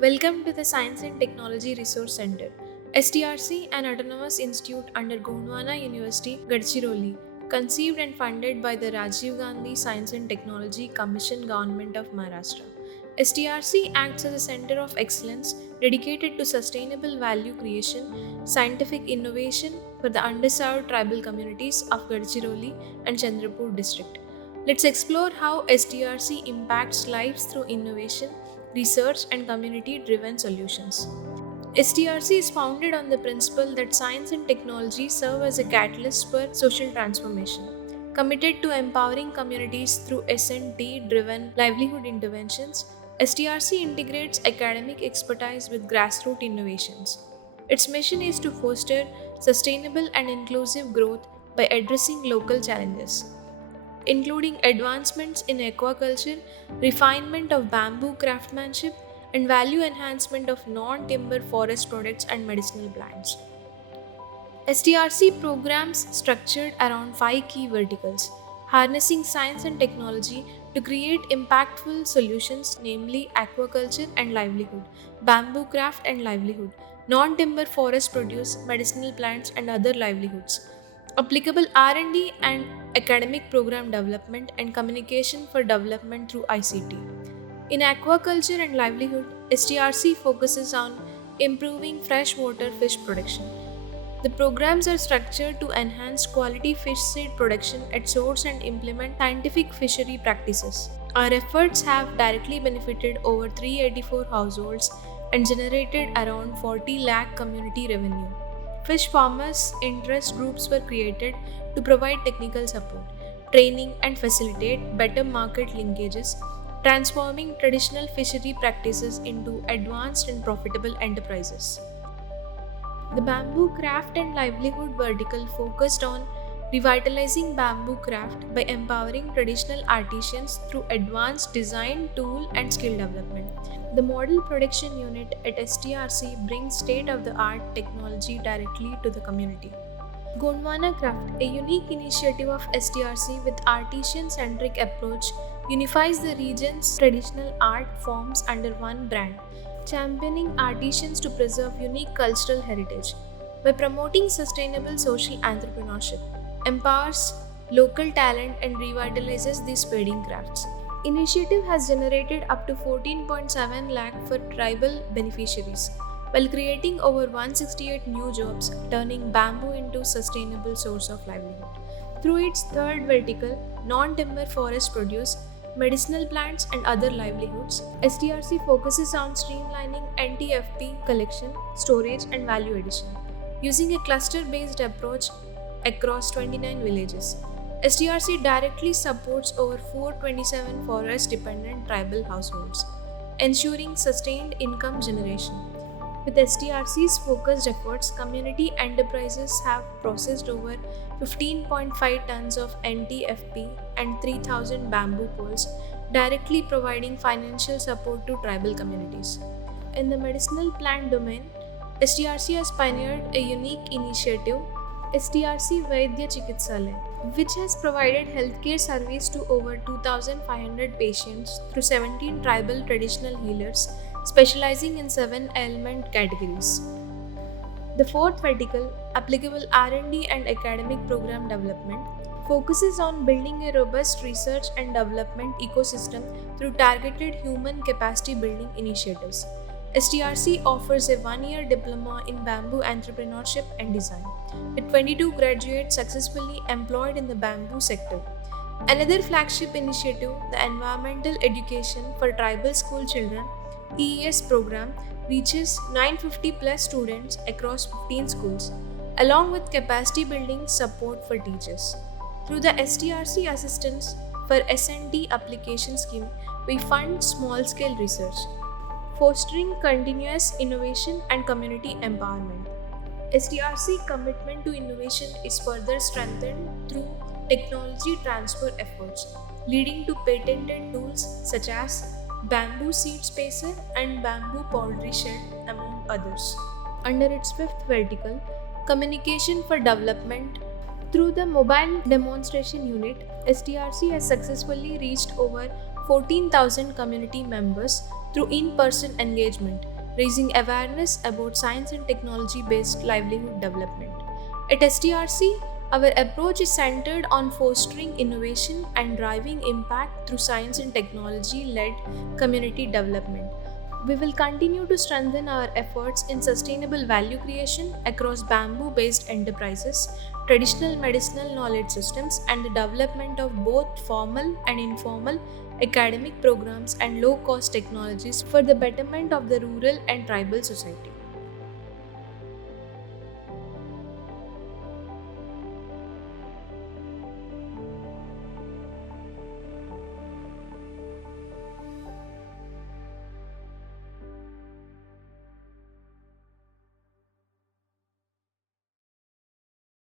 Welcome to the Science and Technology Resource Center. STRC, an autonomous institute under Gondwana University, Gadchiroli, conceived and funded by the Rajiv Gandhi Science and Technology Commission Government of Maharashtra. STRC acts as a center of excellence dedicated to sustainable value creation, scientific innovation for the underserved tribal communities of Gadchiroli and Chandrapur district. Let's explore how STRC impacts lives through innovation, research, and community driven solutions. STRC is founded on the principle that science and technology serve as a catalyst for social transformation. Committed to empowering communities through S&T driven livelihood interventions, STRC integrates academic expertise with grassroots innovations. Its mission is to foster sustainable and inclusive growth by addressing local challenges including advancements in aquaculture, refinement of bamboo craftsmanship, and value enhancement of non timber forest products and medicinal plants. STRC programs structured around five key verticals, harnessing science and technology to create impactful solutions, namely aquaculture and livelihood, bamboo craft and livelihood, non timber forest produce, medicinal plants, and other livelihoods applicable R&D and academic program development and communication for development through ICT. In aquaculture and livelihood, STRC focuses on improving freshwater fish production. The programs are structured to enhance quality fish seed production at source and implement scientific fishery practices. Our efforts have directly benefited over 384 households and generated around 40 lakh community revenue. Fish farmers' interest groups were created to provide technical support, training, and facilitate better market linkages, transforming traditional fishery practices into advanced and profitable enterprises. The bamboo craft and livelihood vertical focused on revitalizing bamboo craft by empowering traditional artisans through advanced design, tool, and skill development. The model production unit at STRC brings state of the art technology directly to the community. Gondwana Craft, a unique initiative of STRC with artisan centric approach, unifies the region's traditional art forms under one brand, championing artisans to preserve unique cultural heritage. By promoting sustainable social entrepreneurship, empowers local talent and revitalizes these fading crafts. Initiative has generated up to 14.7 lakh for tribal beneficiaries while creating over 168 new jobs, turning bamboo into sustainable source of livelihood. Through its third vertical, non-timber forest produce, medicinal plants and other livelihoods, STRC focuses on streamlining NTFP collection, storage and value addition using a cluster-based approach across 29 villages. STRC directly supports over 427 forest-dependent tribal households, ensuring sustained income generation. With STRC's focused efforts, community enterprises have processed over 15.5 tons of NTFP and 3,000 bamboo poles, directly providing financial support to tribal communities. In the medicinal plant domain, STRC has pioneered a unique initiative, STRC Vaidya Chikitsalaya, which has provided healthcare service to over 2,500 patients through 17 tribal traditional healers specializing in 7 ailment categories. The fourth vertical, applicable R&D and academic program development, focuses on building a robust research and development ecosystem through targeted human capacity building initiatives. STRC offers a 1-year diploma in bamboo entrepreneurship and design, with 22 graduates successfully employed in the bamboo sector. Another flagship initiative, the Environmental Education for Tribal School Children EES program, reaches 950 plus students across 15 schools, along with capacity building support for teachers. Through the STRC Assistance for S&T Application Scheme, we fund small scale research, fostering continuous innovation and community empowerment. STRC commitment to innovation is further strengthened through technology transfer efforts, leading to patented tools such as bamboo seed spacer and bamboo poultry shed, among others. Under its fifth vertical, communication for development, through the mobile demonstration unit, STRC has successfully reached over 14,000 community members through in-person engagement, raising awareness about science and technology-based livelihood development. At STRC, our approach is centered on fostering innovation and driving impact through science and technology led community development. We will continue to strengthen our efforts in sustainable value creation across bamboo based enterprises, traditional medicinal knowledge systems, and the development of both formal and informal academic programs and low cost technologies for the betterment of the rural and tribal society.